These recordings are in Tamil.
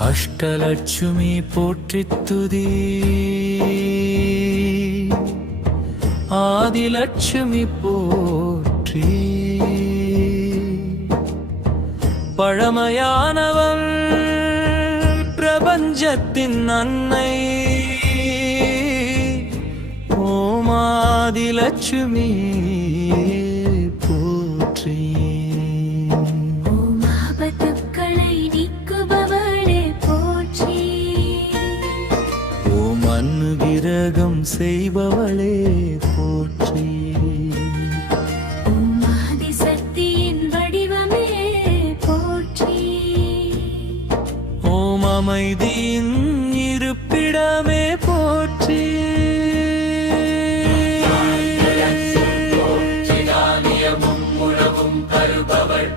அஷ்டலட்சுமி போற்றித்துதி ஆதிலட்சுமி போற்றி பழமையானவள் பிரபஞ்சத்தின் அன்னை ஓம் ஆதிலட்சுமி போற்றி விரகம் செய்பவளே போற்றி சக்தியின் வடிவமே போற்றி ஓம் அமைதியின் இருப்பிடமே போற்றி தானியமும் உணவும் தருபவள்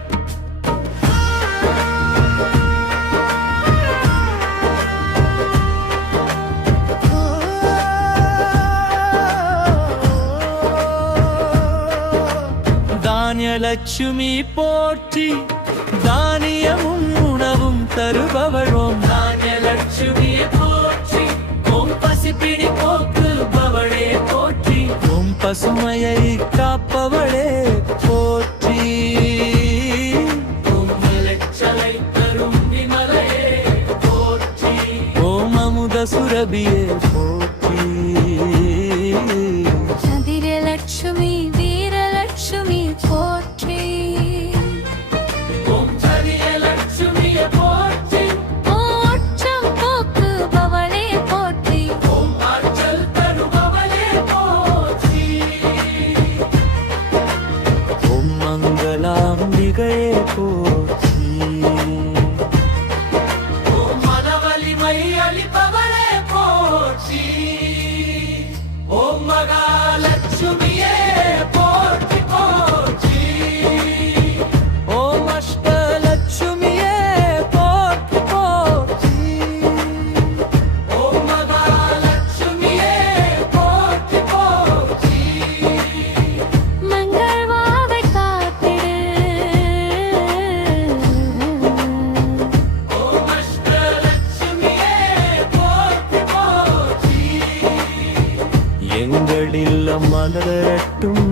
லட்சுமி போற்றி தானியமும் உணவும் தருபவள் ஓம் தானியலட்சுமியை போற்றி ஓம் பசிப்பிடி போக்குபவளே போற்றி ஓம் பசுமையை காப்பவளே போற்றி ஓம் மலைச்சலை தரும் விமலையே போற்றி ஓம் அமுத சுரபியே போற்றி சதிரலட்சுமி வீரலட்சுமி போற்றி ஓம் சதிரலட்சுமியே போற்றி ஓட்சம் போக்குபவளே போற்றி ஓம் ஆற்றல் தருபவளே போற்றி ஓம் மங்களாம்பிகையே போற்றி ஓம் மனவலிமை அளிப்பவளே போற்றி ஓம் மகாலட்சுமியே போற்றி போற்றி ஓம் அஷ்டலட்சுமியே போற்றி போற்றி ஓம் மகாலட்சுமியே போற்றி போற்றி மங்கள்வாவை காத்திடு ஓம் அஷ்டலட்சுமியே போற்றி போற்றி எங்கள் இல்லம் மலரட்டும்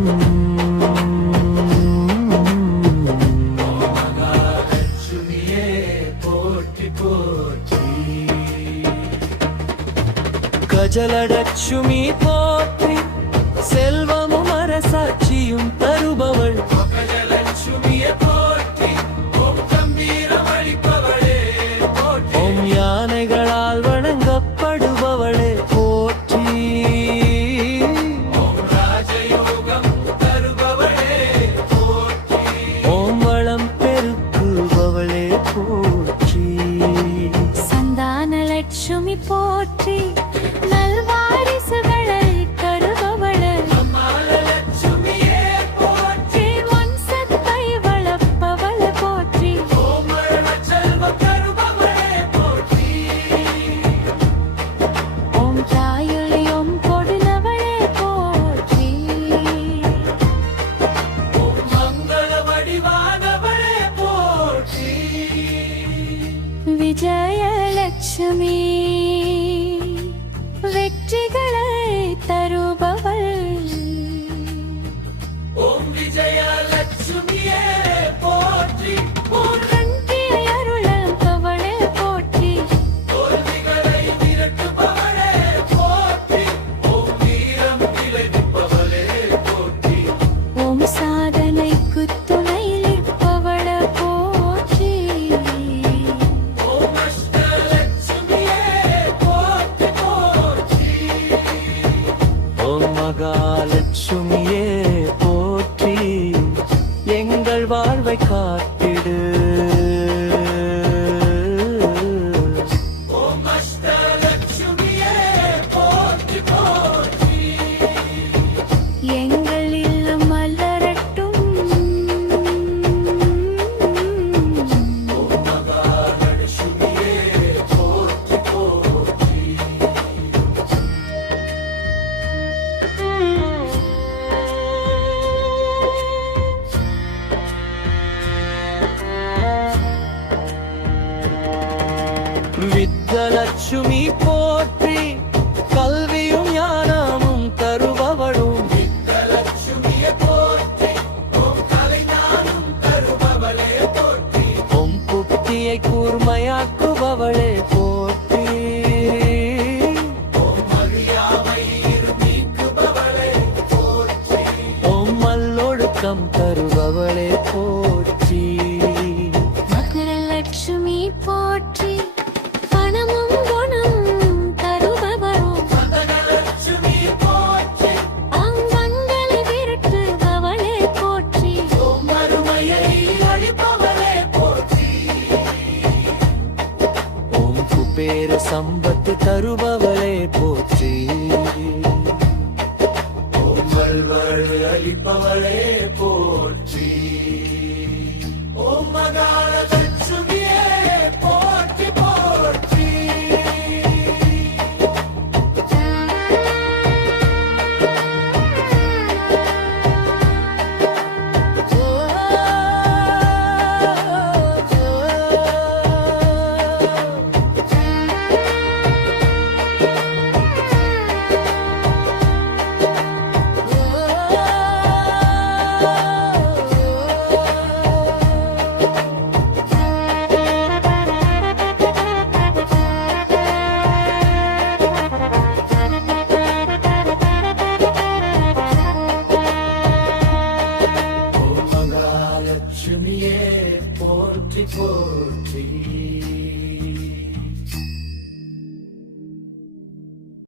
மகாலட்சுமியே போற்றி போற்றி கஜலட்சுமி போற்றி செல்வமும் அரசாட்சியும் தருபவள் கஜலட்சுமியே போற்றி ஓம் கம்பீரம் அளிப்பவளே போற்றி ஓம் யானைகளால் வணங்கப்படுபவளே போற்றி ஓம் ராஜயோகம் தருபவளே போற்றி ஓம் வளம் பெருக்குபவளே போற்றி சந்தானலட்சுமி போற்றி நல்வாரிசுகள் லட்சுமி போற்றி கல்வியும் ஞானமும் தருபவளும் ஓம் புத்தியை கூர்மையாக்குபவளே போற்றி ஓம் மல்லொழுக்கம் தருபவளே போற்றி மகரலட்சுமி போற்றி பணமும் குணமும் தருபவளும் அங்கங்களை விரட்டுபவளே போற்றி ஓம் குபேர சம்பத்து தருபவளே போற்றி ஓம் வல்வழி அளிப்பவளே போற்றி ஓம் மகால லட்சுமியே போற்றி போற்றி ஓம் மகாலட்சுமியே போற்றி போற்றி